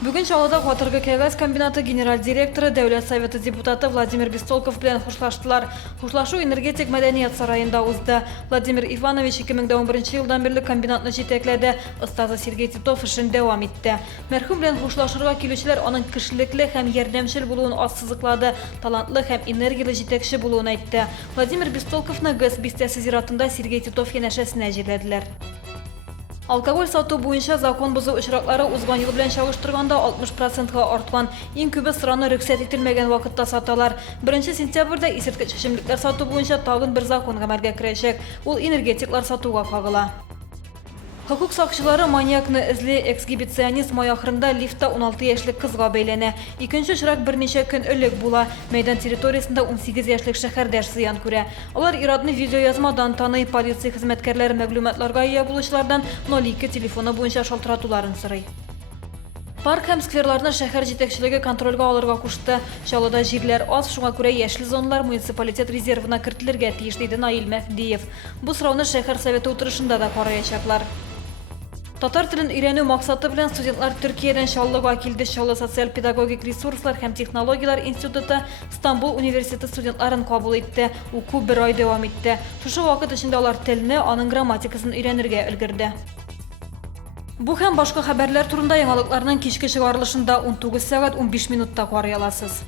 Бүгін Шалада Куатыргы кәгаз комбинаты генераль директоры, Дәүләт Советы депутаты Владимир Бестолков белән хушлаштылар. Хушлашу энергетик мәдәният сарайында узды. Владимир Иванович 2011 елдан бирле комбинатны җитәкләде. Остазы Сергей Титов эшен дәвам итте. Мәрхүм белән хушлашырга килүчеләр аның кешелекле һәм ярдәмчел булуын ассызыклады, талантлы һәм энергияле җитәкче булуын әйтте. Владимир Бестолковны ГЭС бистәсе зиратында Сергей Титов янәшәсенә җирләделәр. Алкоголь сату буенча закон бозу очраклары узган ел белән чагыштырганда 60%-га арткан. Иң күбе сыраны рөхсәт ителмәгән вакытта саталар. 1 сентябрьдә исерткеч эчемлекләр сату буенча тагын бер закон гамәлгә керәчәк. Ул энергетиклар сатуга кагыла. Хокук сакчылары маньякны эзли. Эксгибиционист май ахырында лифтта 16 яшьлек кызга бәйләнә. Икенче очрак берничә көн элек була. Мәйдан территориясендә 18 яшьлек шәһәрдәш зыян күрә. Алар иратны видеоязмадан таный, полиция хезмәткәрләре мәгълүматларга ия булучылардан 02 телефоны буенча шалтыратуларын сорый. Парк һәм скверларны шәһәр җитәкчелеге контрольгә алырга кушты. Чаллыда җирләр аз, шуңа күрә яшел зоналар муниципалитет резервына кертелергә тиеш, диде Наил Мәфдиев. Бу сорауны шәһәр советы утырышында да караячаклар. Татар телен өйрәнү максаты белән студентлар Төркиядән Чаллыга килде. Чаллы социаль-педагогик ресурслар һәм технологиялар институты Стамбул университеты студентларын кабул итте. Уку 1 ай дәвам итте. Шушы вакыт эчендә алар телне, аның грамматикасын өйрәнергә өлгерде. Бу һәм башка хәбәрләр турында яңалыкларның кичке чыгарылышында 19 сәгать 15 минутта карый аласыз.